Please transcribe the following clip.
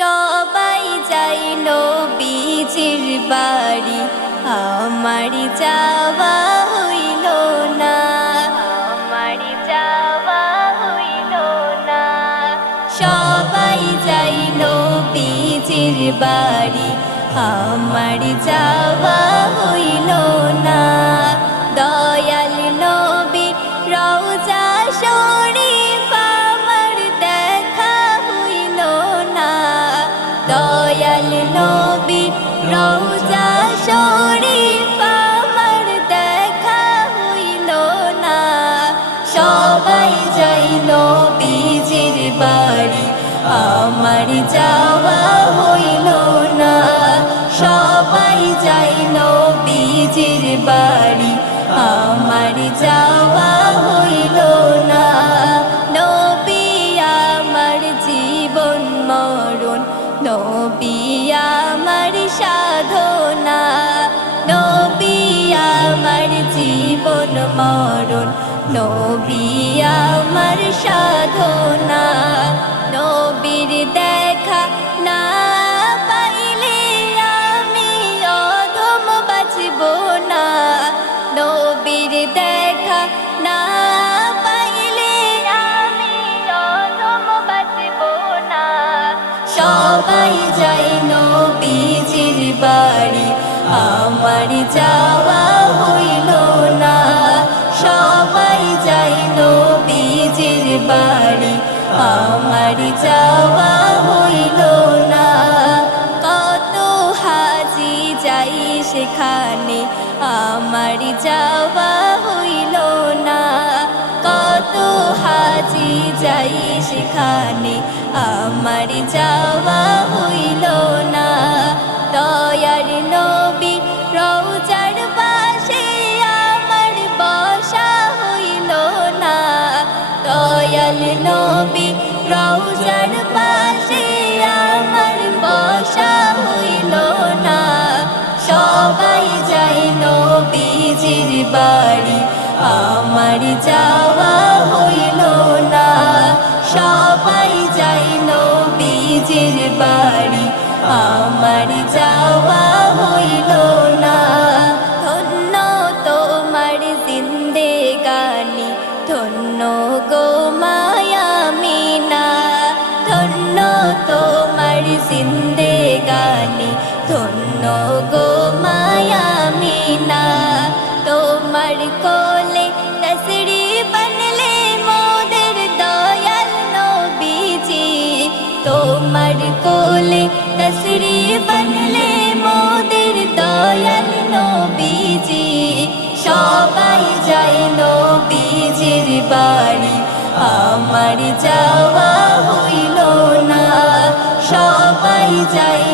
সবাই যাই নবীজির বাড়ি, আমার যাওয়া হইল না, আমার যাওয়া হইল না। সবাই যাই নবীজির বাড়ি, আমার যাওয়া হইল না। দয়াল নবী রওজা শরীফ আমার দেখা হইল না। দয়াল নবী রওজা শরীফ আমার দেখা হইল না। সবাই যাই নবীজির বাড়ি, আমার যাওয়া হইল না। সবাই যাই নবীজির বাড়ি, আমার যাওয়া হইল না। নবী আমার জীবন মরণ, নবী আমার সাধনা। নবী আমার জীবন মরণ, নবী আমার সাধনা। নবীর দেখা না পাইলে আমি অধম বাঁচব না। নবীর দেখা না পাইলে আমি অধম বাঁচব না। সবাই যাই নবীজির বাড়ি, আমার যাওয়া হইল না। সবাই যাই নবীজির বাড়ি, আমার যাওয়া হইল না। কত হাজি যাই সেখানে, আমার যাওয়া হইল না। কত হাজি যাই সেখানে, আমার যাওয়া হইল না। দয়ার নবী রওজার পাশে আমার বসা হইল না। দয়াল নবী রওজার পাশে আমার বসা হইল না। সবাই যাই নবীজির বাড়ি, আমার যাওয়া হইল না। সবাই যাই নবীজির বাড়ি, আমার যাওয়া হইল না। ধন্য তোমার জিন্দেগানি, ধন্য গো মায়ামিনা। ধন্য তোমার জিন্দেগানি, ধন্য গো মায়ামিনা। তোমার কোলে তসরি বনলে মোদের দয়াল নবীজি। তোমার কোলে তসরি বনলে মোদের দয়াল নবীজি। সবাই যাই নবীজির বাড়ি, আমার যাওয়া হইল না। সবাই যাই